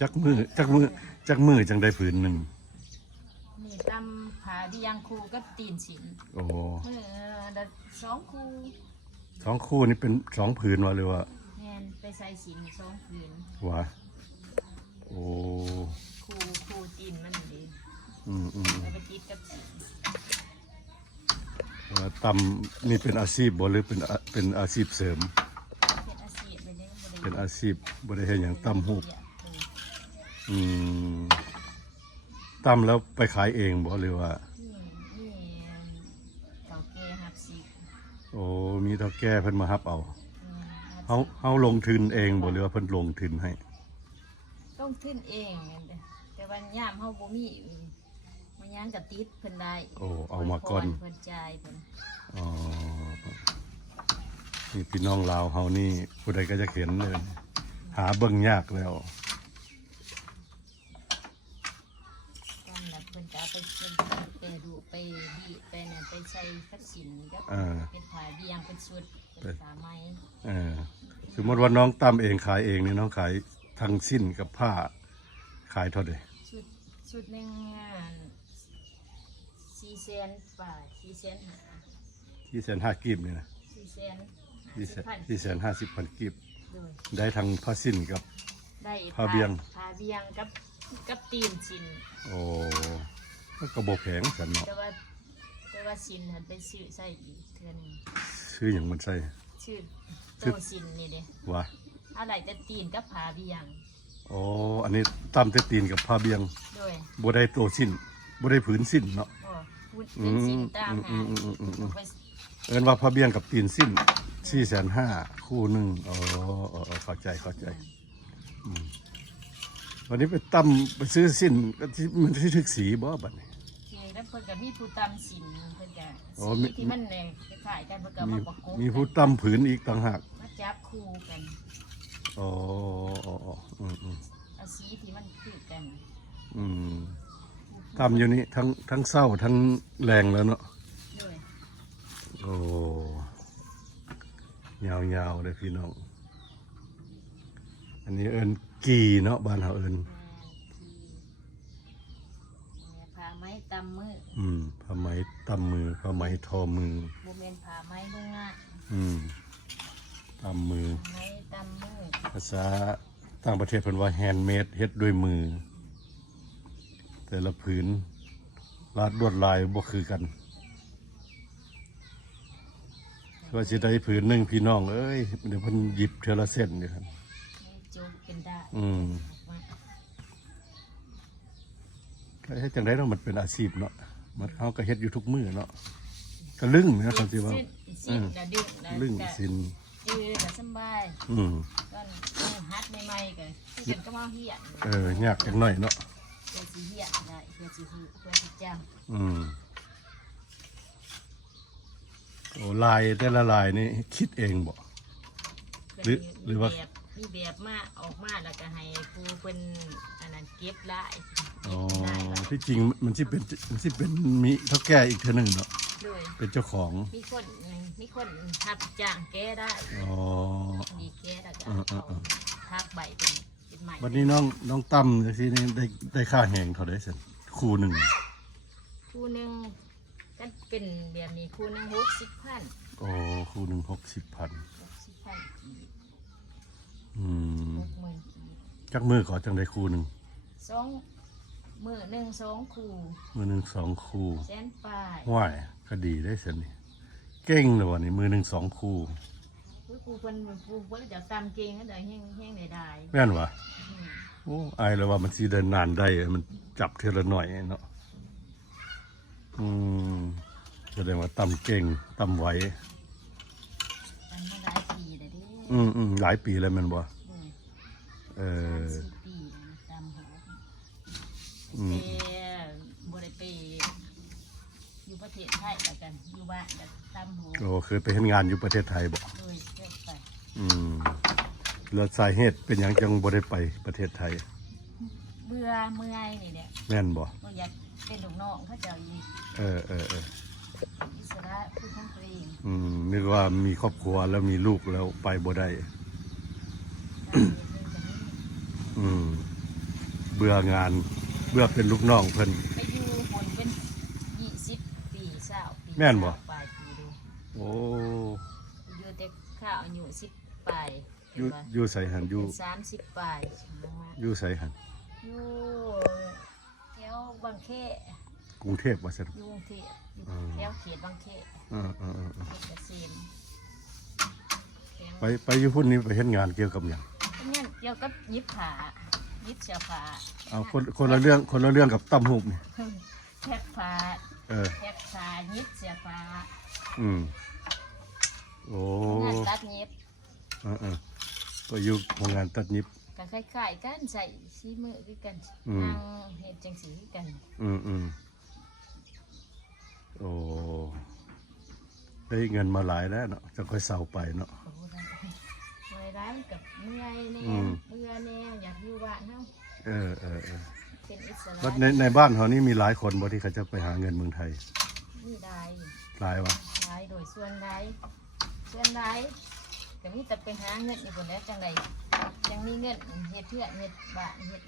จักมือจังได้ผืนหนึ่งนี่ตำผาดิยังคูก็ตีนฉินโอ้มือละ2 คู2 คู่นี่เป็น2 ผืนวะหรือว่าแม่นไปใส่ฉิน2 ผืนวะโอ้คูตีนมันดีแล้วไปติดกับฉินตำนี่เป็นอาชีพบ่หรือเป็นอาชีพเสริมเป็นอาชีพไปเลยเป็นอาชีพบ่ได้เฮ็ดหยังตำฮูบตำแล้วไปขายเองบ่หรือว่านี่เต่าแก่หักสิโอ้มีเฒ่าแก่เพิ่นมารับเอาเฮาลงทุนเองบ่หรือว่าเพิ่นลงทุนให้ต้องทุนเองแต่วันยามเฮาบ่มีมันยังก็ติดเพิ่นได้โอ้เอามาก่อนเพิ่นจ่ายเพิ่นอ๋อนี่พี่น้องลาวเฮานี่ผู้ใดก็จะเห็นเลยหาเบิ่งยากแล้วเพิ่นจะไปดูไปดีไปนั่นไปใช้ทักษิณก็เป็นผาเบียงเป็นชุดเป็นผ้าไหมสมมติว่าน้องตั้มเองขายเองนี่น้องขายทั้งสิ้นกับผ้าขายเท่าไหร่ชุดหนึ่ง400,000 บาท450,000กีบนี่นะ450,000กีบได้ทั้งผ้าสิ้นกับผ้าเบียงกับตีนชิ้นโอ้ก็บ่แพงกันเนาะแต่ว่าชิ้นหันไปซื้อใส่อีกเทื่อนึงซื้อหยังมันใส่ชื่อโตชิ้นนี่เด้ว่าอะไรแต่ตีนกับผ้าเบียงโอ้อันนี้ตำแต่ตีนกับผ้าเบียงด้วยบ่ได้โตชิ้นบ่ได้ผืนสิ้นเนาะเป็นชิ้นตามหาเอิ้นว่าผ้าเบียงกับตีนสิ้น450,000คู่นึงอ๋อเข้าใจวันนี้ไปตำไปซื้อสิ้นมันที่ทึกสีบ่บัดนี้แล้วเพิ่นก็มีผู้ตำสินเพิ่นก็สีที่มันเนี่ยคล้ายๆกันเพิ่นก็มาประกบมีผู้ตำผืนอีกต่างหากมาจับคู่กันอ๋อเอาสีที่มันคือกันตำอยู่นี่ทั้งเศร้าทั้งแรงแล้วเนาะโอ้ยาวเลยพี่น้องอันนี้เอิญกีเนาะบ้านเราเอิญผ้าไหมตำมือผ้าไหมตำมือผ้าไหมทอมือโมเมนผ้าไหมลงง่ายตำมือภาษาต่างประเทศเพิ่นว่าแฮนด์เมดเฮ็ดด้วยมือแต่ละผืนลวดลายบ่คือกันก็สิได้ผืนหนึ่งพี่น้องเอ้ยเดี๋ยวเพิ่นหยิบเทละเส้นนี่ครับจุกเป็นได้ก็เฮ็ดจังได๋เนาะมันเป็นอาชีพเนาะมันเฮาก็เฮ็ดอยู่ทุกมื้อเนาะก็ลึงนะเขาสิว่าลึงสินก็สบายตอนฮัดใหม่ๆก็เพิ่นก็มาเฮียนยากจังหน่อยเนาะเพื่อสิเฮียนได้เพื่อสิฮู้เพื่อสิจำโอ้ลายแต่ละลายนี่คิดเองบ่หรือว่ามีแบบมาออกมาแล้วก็ให้ครูเป็นอันนั้นเก็บลายที่จริงมันสิเป็นมีเท่าแก่อีกเท่านึงเนาะเป็นเจ้าของมีคนทับจ้างแก้ได้ดีแก้แล้วก็ทับใบเป็นใหม่วันนี้น้องตั้มที่นี่ได้ค่าแหงเท่าไหร่สิคู่หนึ่งก็เป็นแบบนี้คู่หนึ่ง60,000โอ้คู่หนึ่ง60,000จักมือขอจังได้คู่หนึ่งมือหนึ่ง2 คู่มือหนึ่ง2 คู่แสนปลายว่ายก็ดีได้สินี่เก่งเลยวันนี้มือหนึ่ง2 คู่ครูคนจะตามเก่งก็ได้แห้งได้แม่นวะโอ้ไอแล้วว่ามันสีเดินนานได้มันจับเทละหน่อยเนาะแสดงว่าตำเก่งตำไหวตำมาหลายปีเลยดิหลายปีแล้วมันบ่ปีตำหัวบ่ได้ไปอยู่ประเทศไทยแล้วกันอยู่บ้านแล้วตำหัวโอ้เคยไปเห็นงานอยู่ประเทศไทยบ่ไปแล้วสาเหตุเป็นอย่างจังบ่ได้ไปประเทศไทยเมื่อยนี่แหละแม่นบ่อยากเป็นลูกน้องเขาจะอยู่อิสระคือของตัวเองนึกว่ามีครอบครัวแล้วมีลูกแล้วไปบ่ได้ บื่องานเบื่อเป็นลูกน้องเพิ่น ไปอยู่บนเป็น20 ปี20 ปี แม่นบ่ ปลายปีดู โอ้ อยู่แต่ข้าวอายุ10 ปลาย อยู่ใส่หันอยู่ 30 ปลาย อยู่ใส่หัน อยู่แถวบางแค กรุงเทพว่าซั่น อยู่กรุงเทพอยู่แถวเขตบางแค เออ เขตเกษม ไปอยู่พุ่นนี้ไปเฮ็ดงานเกี่ยวกับหยัง เนี่ยเกี่ยวกับยิบผ้ายิบเสื้อผ้า เอาคนละเรื่องกับตำหูบนี่ แพ็คผ้า เออ แพ็คผ้ายิบเสื้อผ้า อืมโอ้ งานตัดยิบ ไปอยู่โรงงานตัดยิบ ก็คล้ายๆกันใส่ซีมือคือกัน อืม นางเห็ดจังสีคือกัน โอ้ได้เงินมาหลายแล้วเนาะจะค่อยเศร้าไปเนาะ โอ้ได้เมื่อยร้านกับเมื่อยแน่ อืม เบื่อแน่อยากอยู่บ้านเนาะ เออ เป็นอิสระ แล้วในบ้านเขานี่มีหลายคนบ่ที่เขาจะไปหาเงินเมืองไทย นี่ได้ หลายวะ ได้โดยส่วนได้แต่มีแต่ไปหาเงินอยู่บนแล้วจังใดจังมีเงินเฮ็ดเพื่อนเฮ็ดบ้านเฮ็ด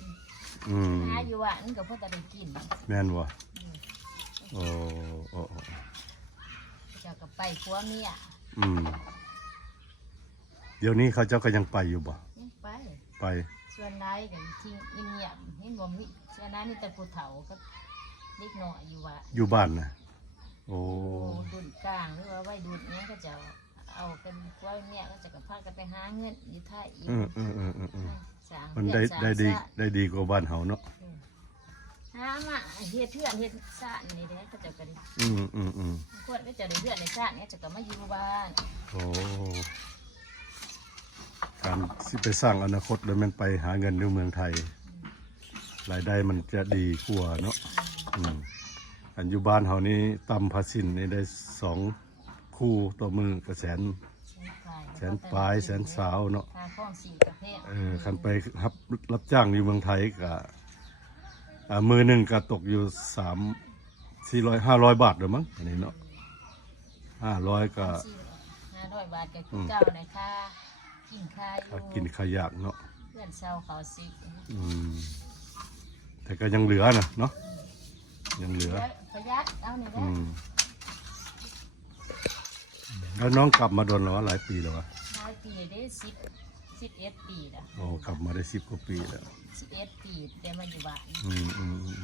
อืม หาอยู่บ้านก็เพื่อแต่ได้กิน แม่นวะโอ้ เจ้าก็ไปผัวเมีย อืมเดี๋ยวนี้เขาเจ้าก็ยังไปอยู่บ่ ยังไป ไป ส่วนได้กันทิ้งเงียบๆเห็นบ่มีส่วนนั้นมีแต่ผู้เฒ่าก็เด็กน้อยอยู่ว่า อยู่บ้านนะโอ้ ดุนกลางหรือว่าไว้ดุนเนี้ยก็จะเอากันผัวเมียก็จะกับพากันไปหาเงินอยู่ไทยอีก สร้าง มัน เพื่ ได้ อนสร้าง ดี ชาติ ได้ดีกว่าบ้านเฮาเนาะ หามาเฮ็ดเพื่อนเฮ็ดชาตินี่เด้ก็จะกัน คนก็จะได้เพื่อนในชาติเนี้ยจะก็มาอยู่บ้าน โอ้การสิไปสร้างอนาคตโดยมันไปหาเงินในเมืองไทยรายได้มันจะดีกว่าเนาะอันอยู่บ้านเฮานี่ตำภาษินนี่ได้2 คู่ต่อมือก็แสนปลายแสนสาวเนาะ ค่าข้องสี่ประเภท คันไปรับจ้างอยู่เมืองไทยก็มือหนึ่งก็ตกอยู่500 บาทเด้อมั้งอันนี้เนาะ500ก็ 500 บาทก็คือเจ้าในค่ากินค่าอยู่ กินขยะเนาะ เพื่อนเศร้าเขาสิ แต่ก็ยังเหลือนะเนาะยังเหลือ ประหยัดเอาเนี่ย แล้วน้องกลับมาโดนแล้ววะหลายปีแล้ววะ หลายปีได้11 ปีแล้ว โอ้กลับมาได้10 กว่าปีแล้ว 11 ปีแต่มาอยู่บ้าน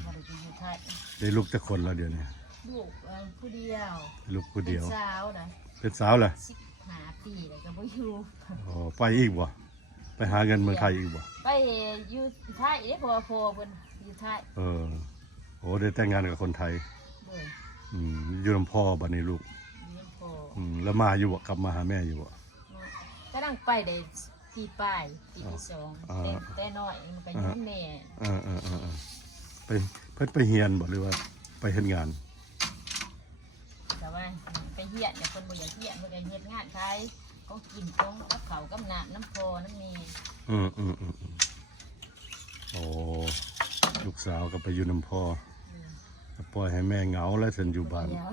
บ่ได้ไปอยู่ไทย ได้ลูกแต่คนแล้วเดี๋ยวนี้ ลูกผู้เดียว ลูกผู้เดียว เป็นสาวนะ เป็นสาวแหละ 15 ปีแล้วก็บ่อยู่ อ๋อไปอีกบ่ไปหาเงินเมืองไทยอีกบ่ ไปอยู่ไทยเด้เพราะว่าพ่อเพิ่นอยู่ไทย โอ้ได้แต่งงานกับคนไทย เด้อ อยู่ลำพ่อบัดนี้ลูก เลี้ยงพ่อ แล้วมาอยู่บ่กลับมาหาแม่อยู่บ่ ก็นั่งไปได้ปีปลายปีที่สองแต่น้อยมันก็อยุ่งแม่ ไปเพิ่นไปเฮียนบ่หรือว่าไปเฮ็ดงาน แต่ว่าไปเฮียนเนี่ยคนบ่อยากเฮียนบ่อยากเฮ็ดงานไทยเขากินตรงกับเขาวกับน้ำพอน้ำมี โอ้ลูกสาวก็ไปอยู่น้ำพ่อปล่อยให้แม่เหงาแล้วฉันอยู่บ้าน เดี๋ยว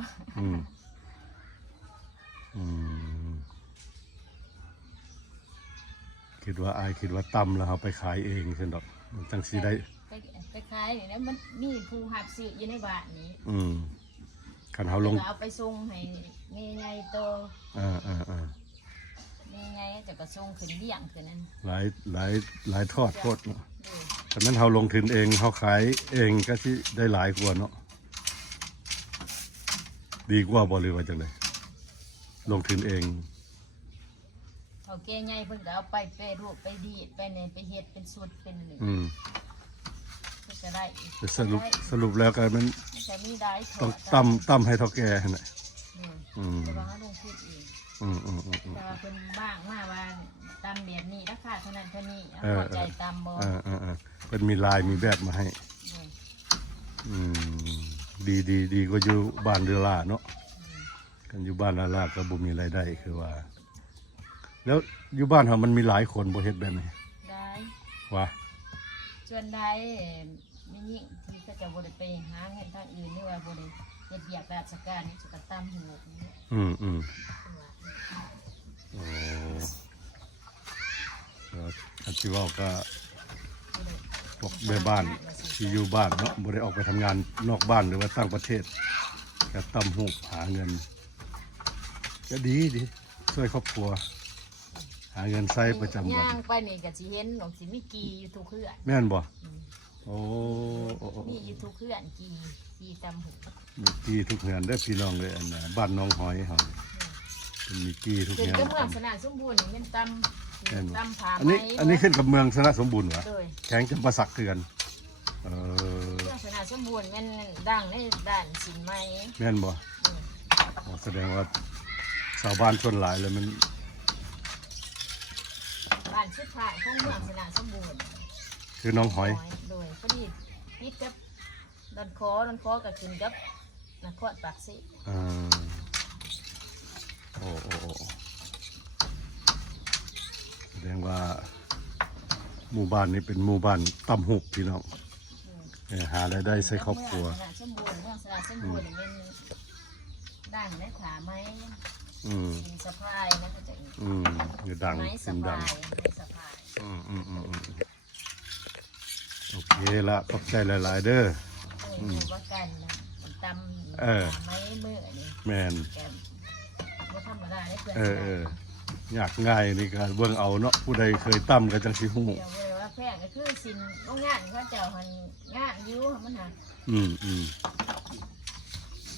คิดว่าคิดว่าตำแล้วเขาไปขายเองเช่นดอกมันจังสีได้ ไปขายนี่นะมันมีผู้หับซื้ออยู่ในบ้านนี้ คันเขาลง แล้วก็เอาไปส่งให้แม่ใหญ่โตแม่ใหญ่แต่ก็ส่งขึ้นเลี้ยงขึ้นนั่น หลายทอดโคตรเนาะฉะนั้นเขาลงทุนเองเขาขายเองก็ที่ได้หลายกว่าเนาะดีกว่าบ่หรือว่าจังเลยลงทุนเอง เขาแก่ใหญ่เพิ่นก็เอาไปแปรรูปไปดีดไปเนี่ยไปเฮ็ดเป็นสูตรเป็นนี่เพิ่นก็ได้ แต่สรุปแล้วก็มัน มันก็มีได้ถอ ต้อง ด ตำให้เท่าแก่น่ะ แต่ว่าเขาลงทุนเองแต่ว่าเพิ่นบ้างมาว่าตำแบบนี้ราคาเท่านั้นเท่านี้เอาพอใจตำบ่ เป็นมีลายมีแบบมาให้ดีก็อยู่บ้านเรือลาเนาะกันอยู่บ้านลาก็บ่มีรายได้คือว่า แล้วอยู่บ้านเขามันมีหลายคนบ่เฮ็ดแบบนี้ ได้ ว่า ส่วนใดไม่ยิ่งที่ก็จะบ่ได้ไปหาเงินทางอื่นหรือว่าบ่ได้เฮ็ดเวียกราชการนี่จะก็ตำหูนี่ โอ้อันที่ว่าก็ บ่ได้ พวกแม่บ้านที่อยู่บ้านเนาะบ่ได้ออกไปทำงานนอกบ้านหรือว่าต่างประเทศก็ตำหูกหาเงินก็ดีช่วยครอบครัว หาเงินใช้ประจำวัน ย่างไปนี่ก็สิเห็นหนองสิมีกีอยู่ทุกเขื่อน แม่นบ่โอ้ มีอยู่ทุกเขื่อนกีตำหู มีกีทุกเงินได้อพี่น้องเลยอันน่ะบ้านน้องหอยเฮาเป็นมีกีทุก ขึ้น เงิน ก็เมืองสนานสมบูรณ์นี่มันตำผา อันนี้ขึ้นกับเมืองสระสมบูรณ์เหรอ โดย แข็งจำปาสักคือกันเออ เมืองสนานสมบูรณ์มันดังในด้านสินไม้ แม่นบ่อ๋อแสดงว่าชาวบ้านชนหลายเลยมัน บ้านชุดผ้ายของเมืองสนานสมบูรณ์ คือน้องหอย โดยพอดีพิดกับดอนคอกับขึ้นกับนครปากสิ อ่าโอ้แสดงว่าหมู่บ้านนี้เป็นหมู่บ้านตำหุบพี่น้องหารายได้ใช้ครอบครัว เมืองสนานสมบูรณ์เมืองสนานสมบูรณ์นี่มันดังในขาไม้ อืม สินสะพายนะเขาจะ คือดัง ไม้ สิ สะ นดั พาง ยไม้สะพาย โอเคละขอบใจหลาย ๆ เด้อ ว่ากันนะมันตำ เออ ขาไม้มือนี่ แมน แกบ่ธรรมดาได้เพื่อน อยากง่ายนี่ก็เบิ่งเอาเนาะผู้ใดเคยตั้มก็จังสิฮู้ เดี๋ยวเลยว่าแพงก็คือสินโรงงานเขาเจ้าหันงานอยู่มันหัน อืม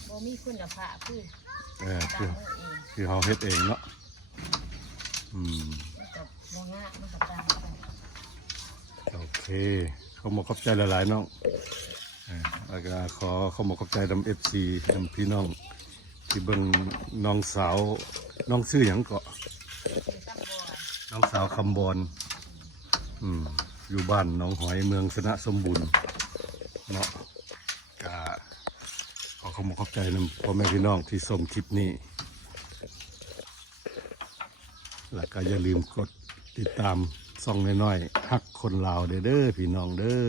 บ่มีคุณภาพคือ คื ตา อ มมือเอง คือเฮาเฮ็ดเองเนาะมันกับโรงงานมันกับตามกัน โอเคเขามาขอบใจหลายๆน้องแล้วก็ขอเขามาขอบใจนำ FC นำพี่น้อง ที่เบิ่งน้องสาวน้องชื่อหยังเกาะ คือตำบอน น้องสาวคำบอนอยู่บ้านหนองหอยเมืองสนะสมบูรณ์เนาะก็ขอขอบคุณขอบใจนำพ่อแม่พี่น้องที่ชมคลิปนี้ แล้วก็อย่าลืมกดติดตามส่องน้อยๆฮักคนลาวเด้อพี่น้องเด้อ